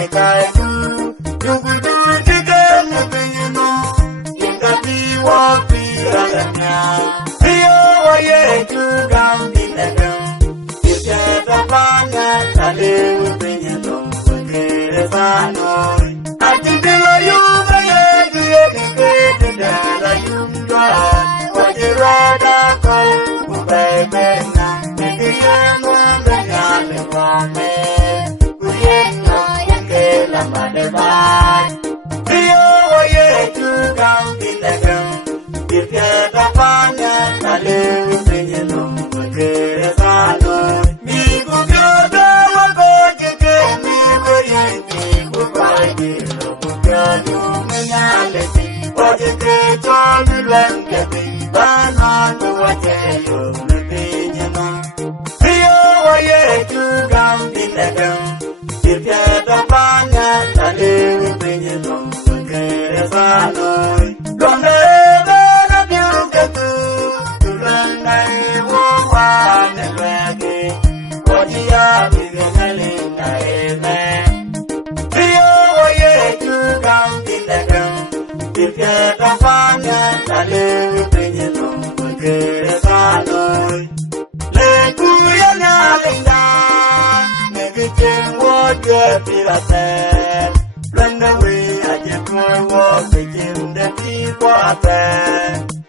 You could do it again, you know. You can be what we are now. You can be the girl. You get a banner, I live with you, don't forget if I know. I think you what you rather call, baby, now. Maybe you're more than you're for me. We ain't no, you can't let my divide. You can be the girl. If you're the partner, I live with you, don't forget if I know. Me go go, go to get me, go yanky, go by you, go you, reality. What you get on the land, get me, but not the what you may you know. You can be the girl. If you're the partner, I live with you, don't forget if I know. Don't ever abuse the two to learn I won't want to drag it. What you have is a telling I amen. You can be the girl. If you're the partner, I live with you, don't forget if I know. Let go your knowledge down. Make it change what you feel I said. Run away, I just want to walk, begin the people I said.